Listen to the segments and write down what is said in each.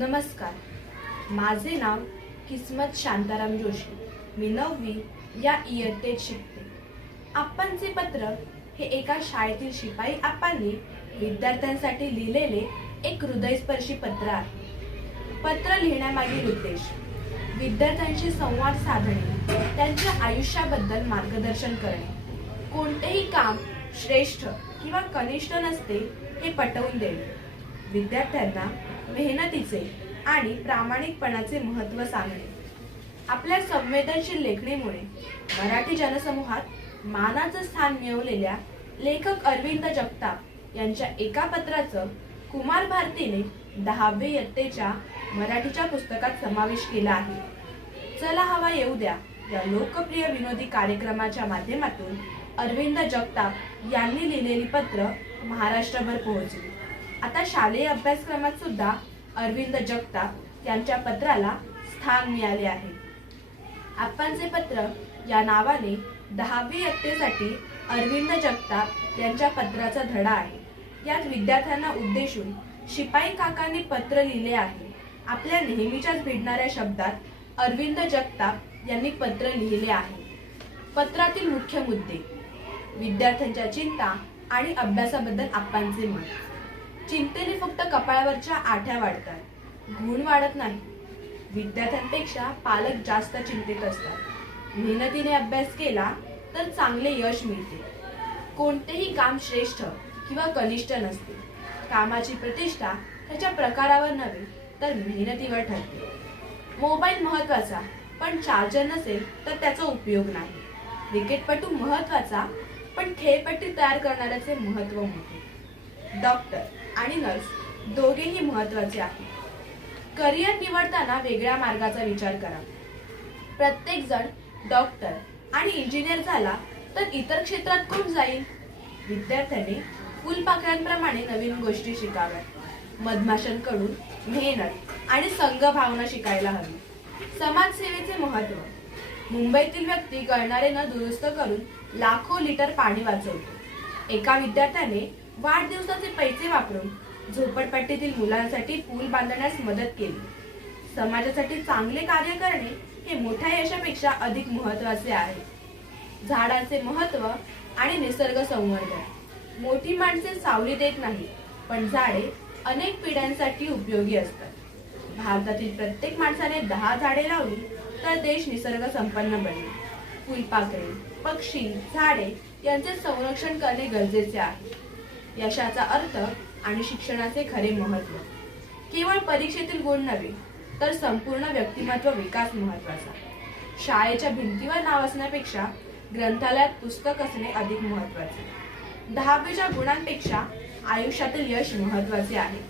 नमस्कार. माझे नाव किस्मत शांताराम जोशी. मी 9वी या इयत्तेत शिकते. आप्पांचे पत्र हे एका शाळेतील शिपाई आप्पांनी विद्यार्थ्यांसाठी लिहिलेले एक हृदयस्पर्शी पत्र आहे. पत्र लिहिण्यामागील उद्देश विद्यार्थ्यांशी संवाद साधणे, त्यांच्या आयुष्याबद्दल मार्गदर्शन करणे. कोणतेही काम श्रेष्ठ किंवा कनिष्ठ नसते हे पटवून देणे. विद्यार्थ्यांना मेहनतीचे आणि प्रामाणिकपणाचे महत्त्व सांगणे. आपल्या संवेदनशील लेखणीमुळे मराठी जनसमूहात मानाचं स्थान मिळवलेल्या लेखक अरविंद जगताप यांच्या एका पत्राचं कुमार भारतीने 10वी इयत्तेच्या मराठीच्या पुस्तकात समावेश केला आहे. चला हवा येऊ द्या या लोकप्रिय विनोदी कार्यक्रमाच्या माध्यमातून अरविंद जगताप यांनी लिहिलेली पत्र महाराष्ट्रभर पोहोचली. आता शालेय अभ्यासक्रमात सुद्धा अरविंद जगताप यांच्या पत्राला स्थान मिळाले आहे. आप्पांचे पत्र या नावाने 10वी इयत्तेसाठी अरविंद जगताप यांच्या पत्राचा धडा आहे. यात विद्यार्थ्यांना उद्देशून शिपाई काकांनी पत्र लिहिले आहे. आपल्या नेहमीच्याच भिडणाऱ्या शब्दात अरविंद जगताप यांनी पत्र लिहिले आहे. पत्रातील मुख्य मुद्दे: विद्यार्थ्यांच्या चिंता आणि अभ्यासाबद्दल आप्पांचे मत. चिंतेने फक्त कपाळावरच्या आठ्या वाढतात, गुण वाढत नाही. विद्यार्थ्यांपेक्षा पालक जास्त चिंतेत असतात. मेहनतीने अभ्यास केला तर चांगले यश मिळते. कोणतेही काम श्रेष्ठ किंवा कनिष्ठ नसते. कामाची प्रतिष्ठा त्याच्या प्रकारावर नव्हे तर मेहनतीवर ठरते. मोबाईल महत्वाचा, पण चार्जर नसेल तर त्याचा उपयोग नाही. क्रिकेटपटू महत्वाचा, पण खेळपट्टी तयार करणाऱ्याचे महत्त्व मोठे. डॉक्टर आणि नर्स दोघेही महत्वाचे आहेत. करिअर निवडताना वेगळ्या मार्गाचा विचार करा. प्रत्येक जण डॉक्टर आणि इंजिनियर झाला तर इतर क्षेत्रात कोण जाईल? विद्यार्थ्याने फुलपाखरांप्रमाणे नवीन गोष्टी शिकाव्यात. मधमाशांकडून मेहनत आणि संघभावना शिकायला हवी. समाजसेवेचे महत्त्व: मुंबईतील व्यक्ती गळणारे नळ दुरुस्त करून लाखो लिटर पाणी वाचवतो. एका विद्यार्थ्याने वाढदिवसाचे पैसे वापरून झोपडपट्टीतील मुलांसाठी पूल बांधण्यास मदत केली. समाजासाठी चांगले कार्य करणे हे मोठ्या यशापेक्षा अधिक महत्त्वाचे आहे. झाडांचे महत्त्व आणि निसर्ग संवर्धन: मोठी माणसे सावली देत नाही, पण झाडे अनेक पिढ्यांसाठी उपयोगी असतात. भारतातील प्रत्येक माणसाने 10 झाडे लावली तर देश निसर्ग संपन्न बनेल. फुलपाखरे, पक्षी, झाडे यांचे संरक्षण करणे गरजेचे आहे. यशाचा अर्थ आणि शिक्षणाचे खरे महत्त्व: केवळ परीक्षेतील गुण नव्हे तर संपूर्ण व्यक्तिमत्व विकास महत्त्वाचा. शाळेच्या भिंतीवर नाव असण्यापेक्षा ग्रंथालयात पुस्तक असणे अधिक महत्त्वाचे. 10वीच्या गुणांपेक्षा आयुष्यातील यश महत्त्वाचे आहे.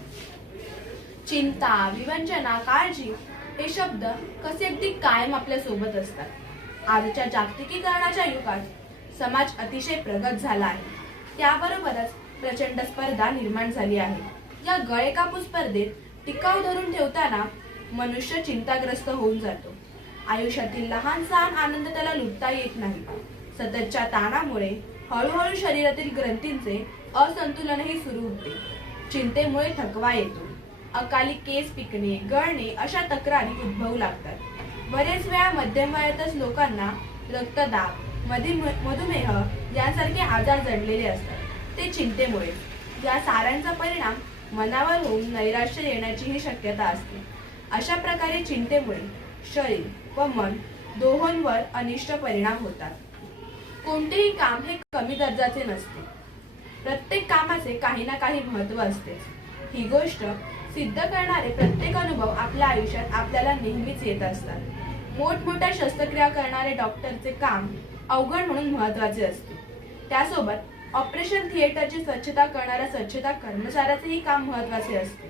चिंता, विवंचना, काळजी हे शब्द कसे अगदी कायम आपल्या सोबत असतात. आजच्या जागतिकीकरणाच्या युगात समाज अतिशय प्रगत झाला आहे. त्याबरोबरच प्रचंड स्पर्धा निर्माण झाली आहे. या गळेकापूस स्पर्धेत टिकाव धरून ठेवताना मनुष्य चिंताग्रस्त होऊन जातो. आयुष्यातील लहान सहान आनंद त्याला लुटता येत नाही. सततच्या ताणामुळे हळूहळू शरीरातील ग्रंथींचे असंतुलनही सुरू होते. चिंतेमुळे थकवा येतो. अकाली केस पिकणे, गळणे अशा तक्रारी उद्भवू लागतात. बरेच वेळा मध्यम वयातच लोकांना रक्तदाब, मधुमेह यांसारखे आजार जडलेले असतात. ते चिंतेमुळे. या साऱ्यांचा परिणाम मनावर होऊन नैराश्य येण्याचीही शक्यता असते. अशा प्रकारे चिंतेमुळे शरीर व मन दोहोंवर अनिष्ट परिणाम होतात. कोणतेही काम हे कमी दर्जाचे नसते. प्रत्येक कामाचे काही ना काही महत्त्व असते. ही गोष्ट सिद्ध करणारे प्रत्येक अनुभव आपल्या आयुष्यात आपल्याला नेहमीच येत असतात. मोठमोठ्या शस्त्रक्रिया करणारे डॉक्टरचे काम अवघड म्हणून महत्त्वाचे असते. त्यासोबत ऑपरेशन थिएटरची स्वच्छता करणाऱ्या स्वच्छता कर्मचाऱ्याचेही काम महत्त्वाचे असते.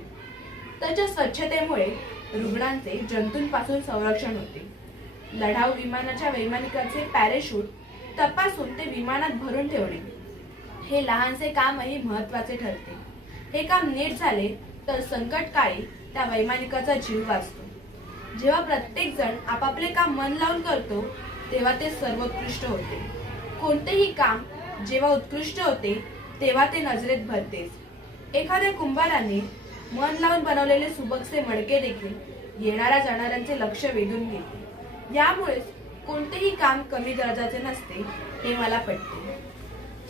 त्याच्या स्वच्छतेमुळे रुग्णांचे जंतूंपासून संरक्षण होते. लढाऊ विमानाच्या वैमानिकाचे पॅराशूट तपासून ते विमानात भरून ठेवणे हे लहानसे कामही महत्त्वाचे ठरते. हे काम नीट झाले तर संकटकाळी त्या वैमानिकाचा जीव वाचतो. जेव्हा प्रत्येक जण आपापले काम मन लावून करतो तेव्हा ते सर्वोत्कृष्ट होते. कोणतेही काम जेव्हा उत्कृष्ट होते तेव्हा ते नजरेत भरतेच. एखाद्या कुंभाराने मन लावून बनवलेले सुबकसे मडके देखील येणाऱ्या जाणाऱ्यांचे लक्ष वेधून घेते। यामुळेच कोणतेही काम कमी दर्जाचे नसते हे मला पटते।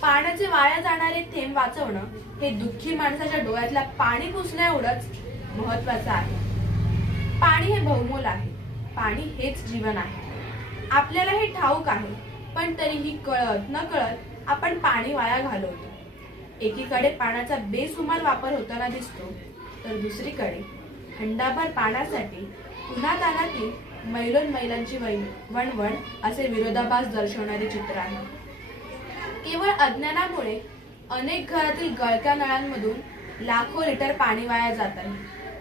पाण्याचे वाया जाणारे थेंब वाचवणं हे दुःखी माणसाच्या डोळ्यातल्या पाणी पुसण्या एवढंच महत्वाचं आहे। पाणी हे बहुमोल आहे, पाणी हेच जीवन आहे। आपल्याला हे ठाऊक आहे, पण तरीही कळत न कळत आपण पाणी वाया घालवतो। एकीकडे पाण्याचा बेसुमार वापर होताना दिसतो, तर दुसरीकडे हंडाभर पाण्यासाठी उन्हातान्हातील मैलोनमैलांची वणवण असे विरोधाभास दर्शवणारे चित्र आहे। केवळ अज्ञानामुळे अनेक घरातील गळत्या नळांमधून लाखो लिटर पाणी वाया जात आहे।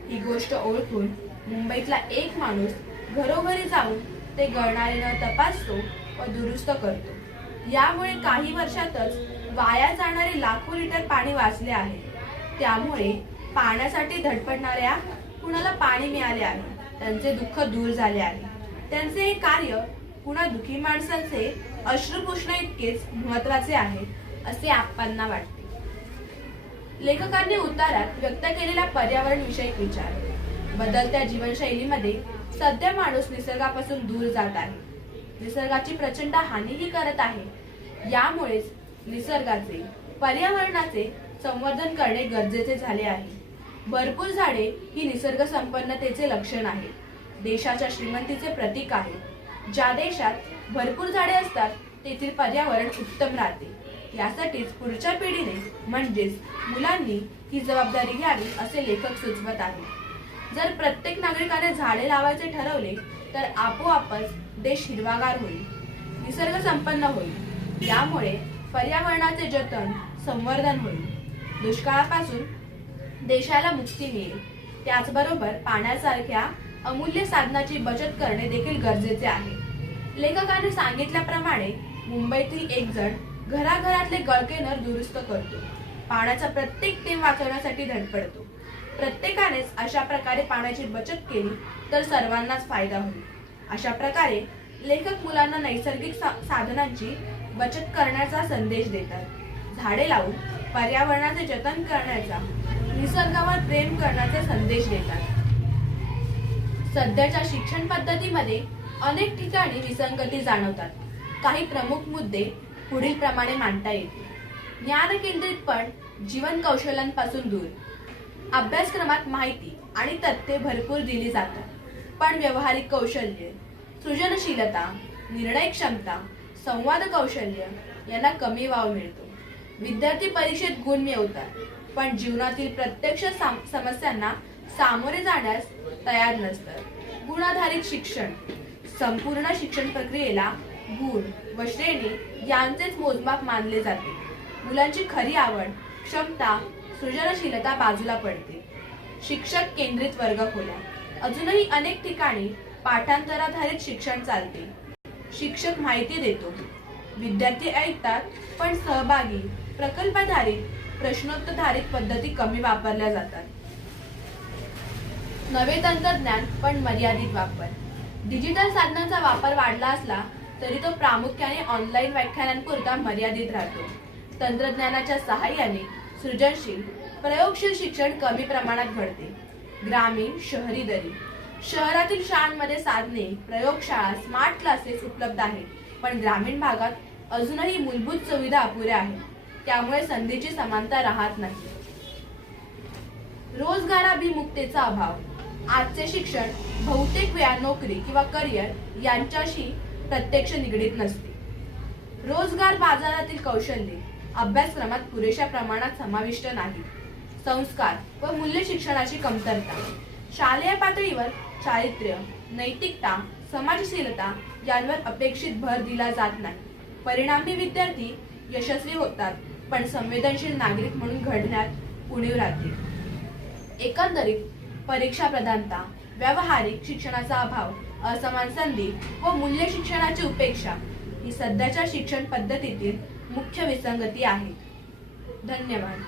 ही गोष्ट ओळखून मुंबईतला एक माणूस घरोघरी जाऊन ते गळणारे नळ तपासतो व दुरुस्त करतो। यामुळे काही वर्षातच वाया जाणारे लाखो लिटर पाणी वाचले आहे। त्यामुळे पाण्यासाठी धडपडणाऱ्या कुणाला पाणी मिळाले आहे, त्यांचे दुःख दूर झाले आहे। त्यांचे हे कार्य कुणा दुखी माणसांचे अश्रू पुसण्या इतकेच महत्वाचे आहे असे आपणांना वाटते। लेखकांनी उतारात व्यक्त केलेला पर्यावरण विषयक विचार, बदलत्या जीवनशैलीमध्ये सध्या माणूस निसर्गापासून दूर जात आहे, निसर्गाची प्रचंड हानीही करत आहे। यामुळेच निसर्गाचे, पर्यावरणाचे संवर्धन करणे गरजेचे झाले आहे। भरपूर झाडे ही निसर्ग संपन्नतेचे लक्षण आहे, देशाच्या श्रीमंतीचे प्रतीक आहे। ज्या देशात भरपूर झाडे असतात तेथील पर्यावरण उत्तम राहते। यासाठीच पुढच्या पिढीने म्हणजेच मुलांनी ही जबाबदारी घ्यावी असे लेखक सुचवत आहेत। जर प्रत्येक नागरिकाने झाडे लावायचे ठरवले तर आपोआपच देश हिरवागार होईल, निसर्ग संपन्न होईल। यामुळे पर्यावरणाचे जतन, संवर्धन होईल, दुष्काळापासून देशाला मुक्ती मिळेल। त्याचबरोबर पाण्यासारख्या अमूल्य साधनाची बचत करणे देखील गरजेचे आहे। लेखकाने सांगितल्याप्रमाणे मुंबईतील एक जण घराघरातले गळके नळ दुरुस्त करतो, पाण्याचा प्रत्येक थेंब वाचवण्यासाठी धडपडतो। प्रत्येकानेच अशा प्रकारे पाण्याची बचत केली तर सर्वांनाच फायदा होईल। अशा प्रकारे लेखक मुलांना नैसर्गिक साधनांची बचत करण्याचा संदेश देतात, झाडे लावून पर्यावरणाचे जतन करण्याचा, निसर्गावर प्रेम करण्याचा संदेश देतात। सध्याच्या शिक्षण पद्धतीमध्ये अनेक ठिकाणी विसंगती जाणवतात। काही प्रमुख मुद्दे पुढील प्रमाणे मांडता येतील। ज्ञान केंद्रित पण जीवन कौशल्यांपासून दूर। अभ्यासक्रमात माहिती आणि तथ्ये भरपूर दिली जातात, पण व्यावहारिक कौशल्य, सृजनशीलता, निर्णय क्षमता, संवाद कौशल्य यांना कमी वाव मिळतो। विद्यार्थी परीक्षेत गुण मिळवतात, पण जीवनातील प्रत्यक्ष समस्यांना सामोरे जाण्यास तयार नसतात। गुणाधारित शिक्षण, संपूर्ण शिक्षण प्रक्रियेला गुण व श्रेणी यांचेच मोजमाप मानले जाते। मुलांची खरी आवड, क्षमता, सृजनशीलता बाजूला पडते। शिक्षक केंद्रित वर्गखोल्या, अजूनही अनेक ठिकाणी पाठांतराधारित शिक्षण चालते। शिक्षक माहिती देतो, विद्यार्थी ऐकतात, पण सहभागी, प्रकल्पाधारित, प्रश्नोत्तराधारित पद्धती कमी वापरल्या जातात। नवे तंत्रज्ञान पण मर्यादित वापर। डिजिटल साधनांचा वापर वाढला असला तरी तो प्रामुख्याने ऑनलाईन व्याख्यानांपुरता मर्यादित राहतो। तंत्रज्ञानाच्या सहाय्याने सृजनशील, प्रयोगशील शिक्षण कमी प्रमाणात घडते। ग्रामीण, शहरी दरी। शहरातील शाळांमध्ये साधने, प्रयोगशाळा, स्मार्ट क्लासेस उपलब्ध आहेत, पण ग्रामीण भागात अजूनही मूलभूत सुविधा अपुऱ्या आहेत। त्यामुळे संधीची समानता राहत नाही। रोजगाराभिमुखतेचा अभाव। आजचे शिक्षण बहुतेक वेळा नोकरी किंवा करिअर यांच्याशी प्रत्यक्ष निगडीत नसते। रोजगार बाजारातील कौशल्ये अभ्यासक्रमात पुरेशा प्रमाणात समाविष्ट नाही। संस्कार व मूल्य शिक्षणाची कमतरता। शालेय पातळीवर चारित्र्य, नैतिकता, समाजशीलता यांवर अपेक्षित भर दिला जात नाही। परिणामी विद्यार्थी यशस्वी होतात, पण संवेदनशील नागरिक म्हणून घडण्यात उणीव राहते। एकंदरीत परीक्षा प्रधानता, व्यावहारिक शिक्षणाचा अभाव, असमान संधी व मूल्य शिक्षणाची उपेक्षा ही सध्याच्या शिक्षण पद्धतीतील मुख्य विसंगती आहेत। धन्यवाद।